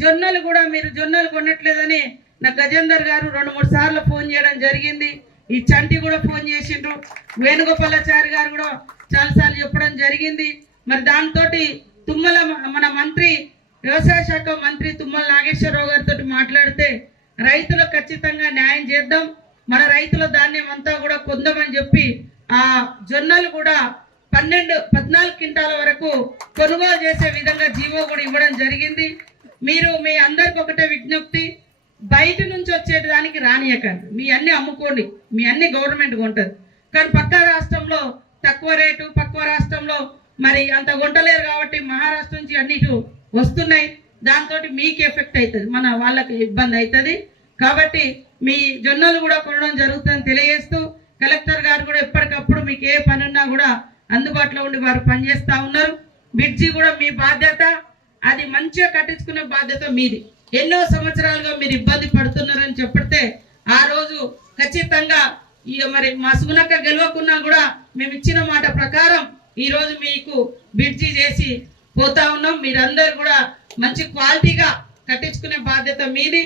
జొన్నలు కూడా మీరు జొన్నలు కొనట్లేదని నా గజేందర్ గారు 2-3 సార్లు ఫోన్ చేయడం జరిగింది. ఈ చంటి కూడా ఫోన్ చేసిండ్రు, వేణుగోపాలాచారి గారు కూడా చాలాసార్లు చెప్పడం జరిగింది. మరి దాంతో తుమ్మల మన మంత్రి వ్యవసాయ శాఖ మంత్రి తుమ్మల నాగేశ్వరరావు గారితో మాట్లాడితే రైతులకు ఖచ్చితంగా న్యాయం చేద్దాం, మన రైతుల ధాన్యం అంతా కూడా కొందామని చెప్పి ఆ జొన్నలు కూడా 14 క్వింటాల వరకు కొనుగోలు చేసే విధంగా జీవో కూడా ఇవ్వడం జరిగింది. మీరు మీ అందరికి ఒకటే విజ్ఞప్తి, బయట నుంచి వచ్చేదానికి రానియకండి, మీ అన్ని అమ్ముకోండి, మీ అన్ని గవర్నమెంట్ కొంటది. కానీ పక్క రాష్ట్రంలో తక్కువ రేటు, పక్క రాష్ట్రంలో మరి అంత కొంటలేరు కాబట్టి మహారాష్ట్ర నుంచి అన్నిటి వస్తున్నాయి, దాంతో మీకు ఎఫెక్ట్ అవుతుంది, మన వాళ్ళకి ఇబ్బంది అవుతుంది. కాబట్టి మీ జొన్నలు కూడా కొనడం జరుగుతుందని తెలియజేస్తూ కలెక్టర్ గారు కూడా ఎప్పటికప్పుడు మీకు ఏ పని ఉన్నా కూడా అందుబాటులో ఉండి వారు పనిచేస్తూ ఉన్నారు. బ్రిడ్జి కూడా మీ బాధ్యత, అది మంచిగా కట్టించుకునే బాధ్యత మీది. ఎన్నో సంవత్సరాలుగా మీరు ఇబ్బంది పడుతున్నారని చెప్పితే ఆ రోజు ఖచ్చితంగా మరి మా సుగుణక్క గెలవకున్నా కూడా మేము ఇచ్చిన మాట ప్రకారం ఈ రోజు మీకు బ్రిడ్జి చేసి పోతా ఉన్నాం. మీరందరూ కూడా మంచి క్వాలిటీగా కట్టించుకునే బాధ్యత మీది.